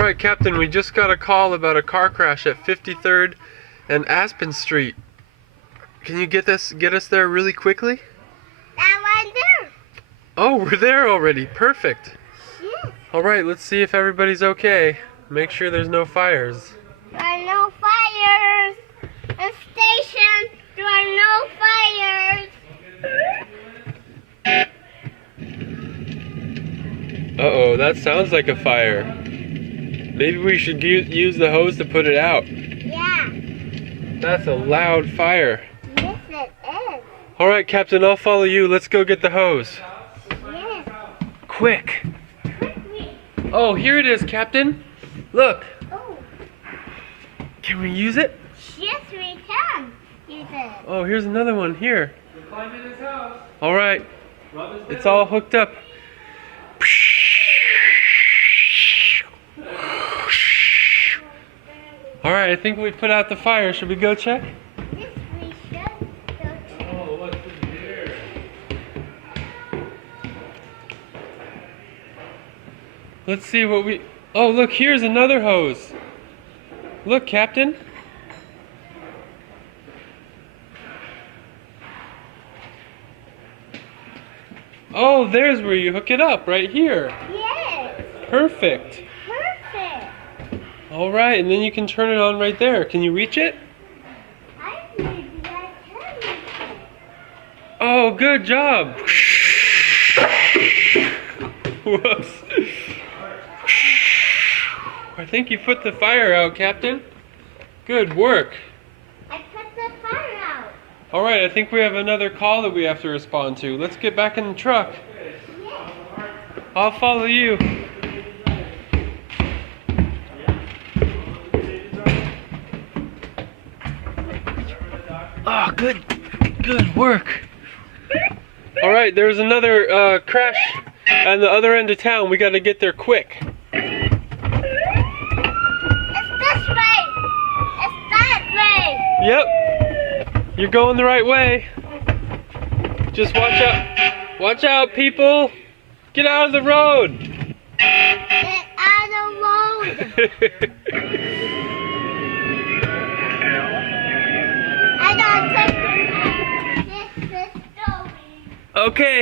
Alright, Captain, we just got a call about a car crash at 53rd and Aspen Street. Can you get us there really quickly? That one there. Oh, we're there already. Perfect. Yes. Alright, let's see if everybody's okay. Make sure there's no fires. There are no fires. The station, there are no fires. Uh-oh, that sounds like a fire. Maybe we should use the hose to put it out. Yeah. That's a loud fire. Yes, it is. Alright, Captain, I'll follow you. Let's go get the hose. Yes. Quick. Quickly. Oh, here it is, Captain. Look. Oh. Can we use it? Yes, we can use it. Oh, here's another one here. Alright. It's all hooked up. Alright, I think we put out the fire. Should we go check? Yes, we should go check. Oh, what's in here? Let's see what we... Oh, look, here's another hose. Look, Captain. Oh, there's where you hook it up, right here. Yes. Perfect. Perfect. Alright, and then you can turn it on right there. Can you reach it? I believe I can reach it. Oh, good job. Whoops. I think you put the fire out, Captain. Good work. I put the fire out. Alright, I think we have another call that we have to respond to. Let's get back in the truck. Yes. I'll follow you. Oh, good work. Alright, there's another crash at the other end of town. We gotta get there quick. It's this way. It's that way. Yep. You're going the right way. Just watch out. Watch out, people. Get out of the road. Get out of the road. I don't think this is going. Okay.